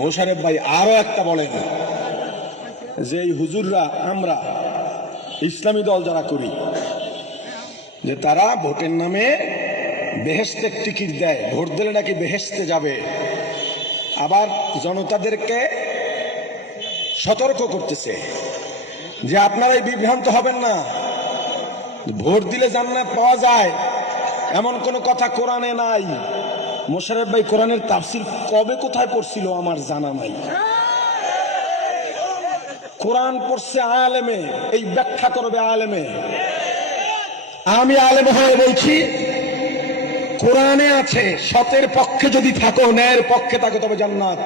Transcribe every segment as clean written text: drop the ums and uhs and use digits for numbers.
মোশারেফ ভাই আরো একটা বলেন যে এই হুজুররা আমরা ইসলামী দল যারা করি যে তারা ভোটের নামে বেহেশতের টিকিট দেয়, ভোট দিলে নাকি বেহেশতে যাবে। আবার জনতাদেরকে সতর্ক করতেছে যে আপনারা এই বিভ্রান্ত হবেন না, ভোট দিলে জান্নাত পাওয়া যায় এমন কোন কথা কোরআনে নাই। মোশারেফ ভাই কোরআনের তাফসীর কবে কোথায় পড়ছিল আমার জানা নাই। কোরআন পড়ছে আলেমে, এই ব্যাখ্যা করবে আলেমে। আমি আলেম হয়ে বলছি কোরআনে আছে সতের পক্ষে যদি থাকো, ন্যায়ের পক্ষে থাকো তবে জান্নাত।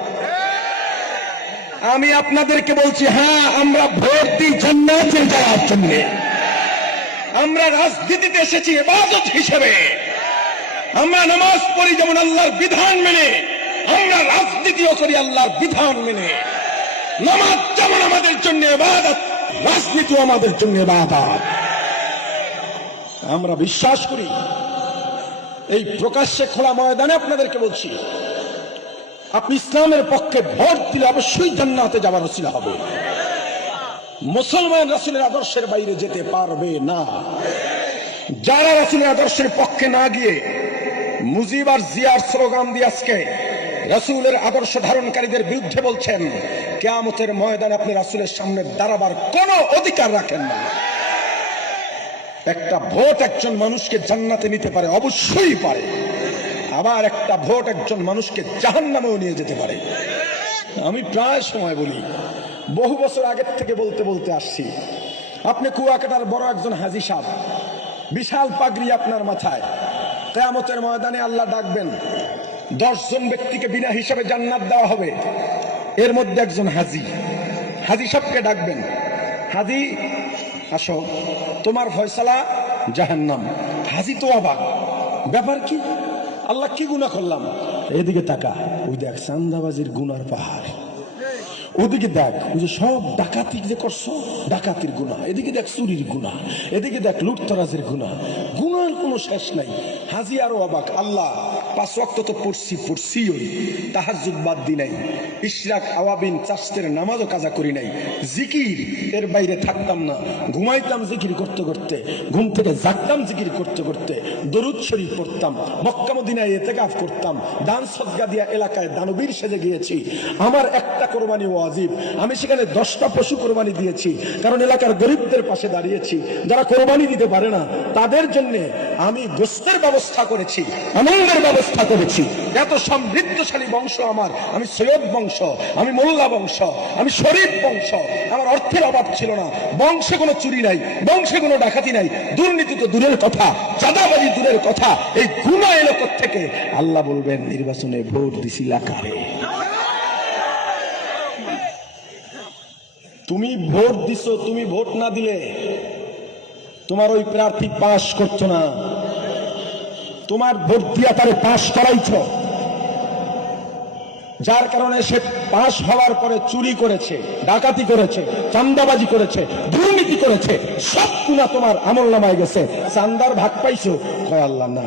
আমি আপনাদেরকে বলছি হ্যাঁ, আমরা ভোট দিই জান্নাতে যাওয়ার জন্য। আমরা রাজনীতিতে এসেছি ইবাদত হিসেবে। আমরা নামাজ পড়ি যেমন আল্লাহর বিধান মেনে, আমরা রাজনীতিও করি আল্লাহর বিধান মেনে। নামাজ যেমন আমাদের জন্য ইবাদত, রাজনীতিও আমাদের জন্য ইবাদত। আমরা বিশ্বাস করি, এই প্রকাশ্যে খোলা ময়দানে আপনাদেরকে বলছি, আপনি ইসলামের পক্ষে ভোট দিলে অবশ্যই জান্নাতে যাবার ওসিলা হবে। মুসলমান রাসূলের আদর্শের বাইরে যেতে পারবে না। যারা রাসূলের আদর্শের পক্ষে না গিয়ে মুজিব আর জিয়ার স্লোগান দিয়ে আজকে রাসূলের আদর্শ ধারণকারীদের বিরুদ্ধে বলছেন, কিয়ামতের ময়দানে আপনি রাসূলের সামনে দাঁড়াবার কোনো অধিকার রাখেন না। একটা ভোট একজন মানুষকে জান্নাতে নিতে পারে, অবশ্যই পারে। আবার একটা ভোট একজন মানুষকে জাহান্নামেও নিয়ে যেতে পারে। আমি প্রায় সময় বলি, বহু বছর আগের থেকে বলতে বলতে আসছি, আপনি কুয়াকাটার বড় একজন হাজী সাহেব, বিশাল পাগড়ি আপনার মাথায়, কিয়ামতের ময়দানে আল্লাহ ডাকবেন, 10 জন ব্যক্তিকে বিনা হিসাবে জান্নাত দেওয়া হবে। এর মধ্যে একজন হাজী সাহেবকে ডাকবেন, হাজী আসো, তোমার ফয়সালা জাহান্নাম। হাজী তো অবাক, ব্যাপার কি? আল্লাহ কি গুনাহ করলাম? এদিকে তাকা, ওই দেখ চান্দাবাজির গুনার পাহাড়, ওদিকে দেখ ওই যে সব ডাকাতি যে করছো, ডাকাতির গুনাহ, এদিকে দেখ চুরির গুনাহ, এদিকে দেখ লুটতরাজের গুনাহ, গুনার কোনো শেষ নাই। হাজী আরো অবাক, আল্লাহ 5 ওয়াক্ত তো পড়ছি ওই, তাহাজ্জুদ বাদ দি নাই, ইশরাক আওয়াবিন চাষের নামাজও কাজা করি নাই, জিকির এর বাইরে থাকতাম না, ঘুমাইতাম জিকির করতে করতে, ঘুম থেকে জাগতাম জিকির করতে করতে, দরুদ শরীফ পড়তাম, মক্কা মদিনায় ইতিকাফ করতাম, দান সদকা দিয়া এলাকায় দানবীর সেজে গিয়েছি। আমার একটা কোরবানি ওয়াজিব, আমি সেখানে 10টা পশু কোরবানি দিয়েছি, কারণ এলাকার গরিবদের পাশে দাঁড়িয়েছি। যারা কোরবানি দিতে পারে না তাদের জন্য আমি গোশতের ব্যবস্থা করেছি, আনন্দের ব্যবস্থা করেছি। এত সমৃদ্ধশালী বংশ আমার, আমি সৈয়দ বংশ, আমি মোল্লা বংশ, আমি শরীফ বংশ। আমার অর্থের অভাব ছিল না, বংশে কোনো চুরি নাই, বংশে কোনো ডাকাতি নাই, দুর্নীতি তো দূরের কথা, চাঁদাবাজি দূরের কথা। এই গুনাহ এলো থেকে আল্লাহ বলবেন, নির্বাচনে ভোট দিছিলা কারে? তুমি ভোট দিছো, তুমি ভোট না দিলে তোমার ওই প্রার্থী পাশ করতো না, তোমার ভোট দিয়া তারে পাশ করাইছো, যার কারণে সে পাশ হওয়ার পরে চুরি করেছে, ডাকাতি করেছে, চাঁদাবাজি করেছে, দুর্নীতি করেছে, সব গুনাহ তোমার আমলনামায় গেছে। চাঁদার ভাগ পাইছো? কয় আল্লাহ না।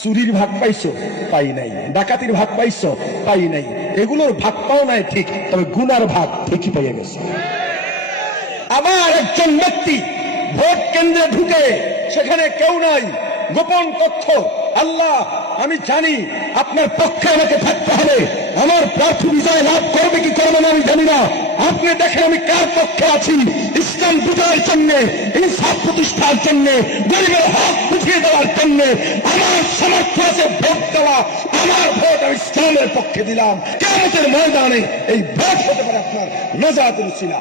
চুরির ভাগ পাইছো? পাই নাই। ডাকাতির ভাগ পাইছো? পাই নাই। এগুলোর ভাগ পাও নাই ঠিক, তবে গুনার ভাগ ঠিকই পাইয়া গেছে। আবার একজন ব্যক্তি ভোট কেন্দ্রে ঢুকে সেখানে কেউ নাই, গোপন কক্ষ, আল্লাহ আমি জানি আপনার পক্ষে আমাকে থাকতে হবে, আমার প্রার্থী বিজয় লাভ করবে কি করবে না আমি জানি না, আপনি দেখেন আমি কার পক্ষে আছি। ইসলাম বিজয়ের জন্য, ইনসাফ প্রতিষ্ঠার জন্য, গরিবের হক বুঝিয়ে দেওয়ার জন্য আমার সামর্থ্য আছে ভোট দেওয়া। আমার ভোট আমি ইসলামের পক্ষে দিলাম। কিয়ামতের ময়দানে এই ভোট হতে পারে আপনার নাজাতের উসিলা।